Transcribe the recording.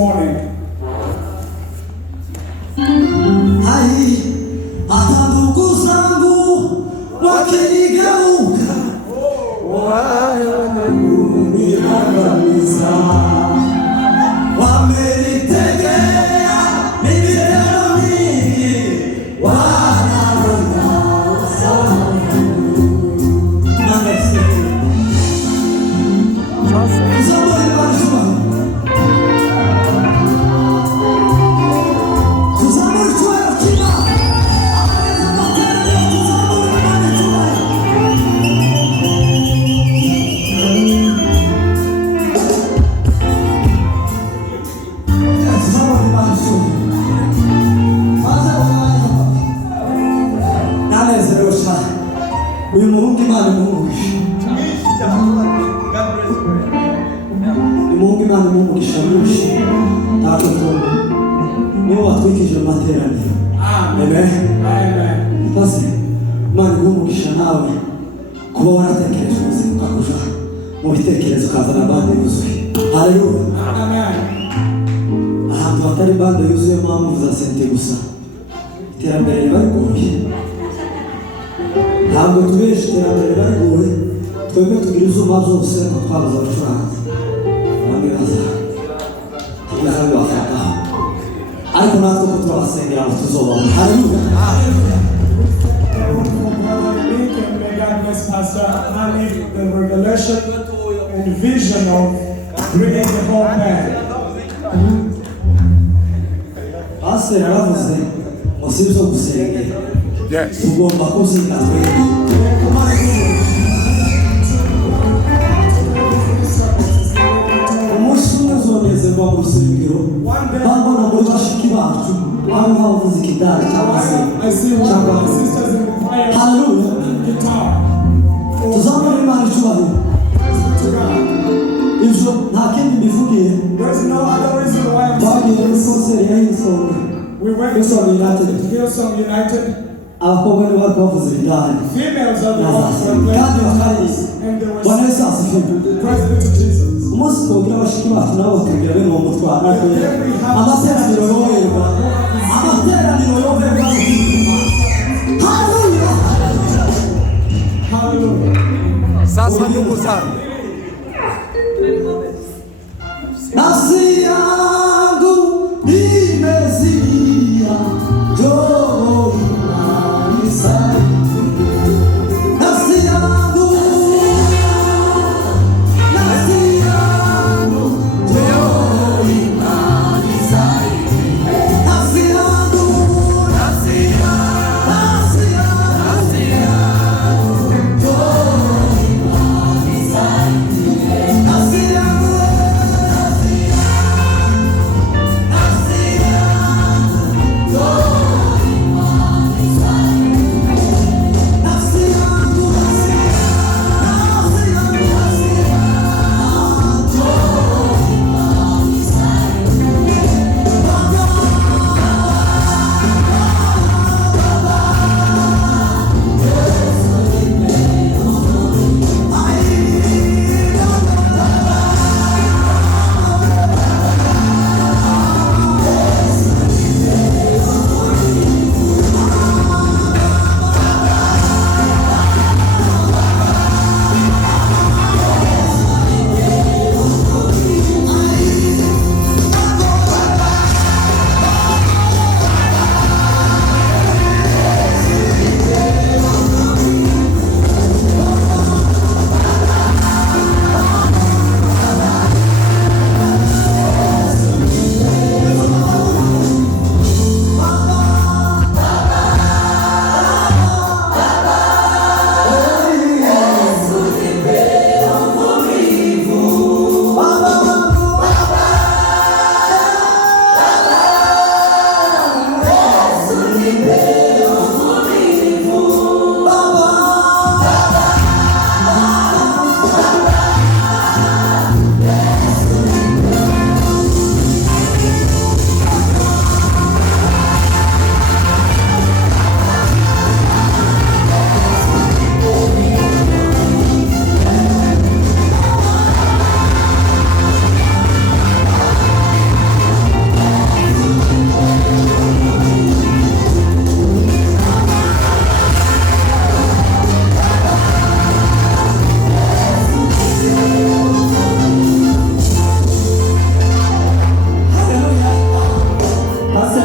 morning. Hai, hata ndugu zangu wakinigeuka waniangamiza, wamenitegea mitego mingi, wanarogea uyu muhungu Imana imumugisha, umuhungu Imana imumugisha mwinshi ntabwo niwe watwikije amateraniro. Amen. Pasi Imana imumugisha nawe kuba waratekereje ubuzima ukakuja mu bitekerezo ukazana bande yuzuye. Haleluya. Ahantu hatari bande yuzuye mpamvu za sente gusa iterambere riba rigoye. Ntabwo tubesha iterambere barigoye, twebwe tugira izuba zose ko twabuze abacuranzi abandi baza bibafataho, ariko natwe ko turabasengera ngo tuzobone. Haleluya. The revelation and vision of bringing the whole band. Pastor aravuze ngo si ibyo gusengera, tugomba kuziga twebwe. Umunsi umwe uzonezerwa mu rusengero bambona muri bashiki bacu aho bavuze ikidari cyangwa se haleluya, tuzamura Imana icyubahiro. Ibyo nta kindi mbivugiye, twagiye muri konseri ya Hillsong United, abakobwa nibo bari bavuze ibidari kandi bakaririmba. Bwana Yesu asifiwe. Umunsi twabwira abashiki bacu nabo batubwira bene uwo mutwaro, amateraniro yoherwa, amateraniro yoherwa. Haleluya. Sasa ndugu zangu, nasi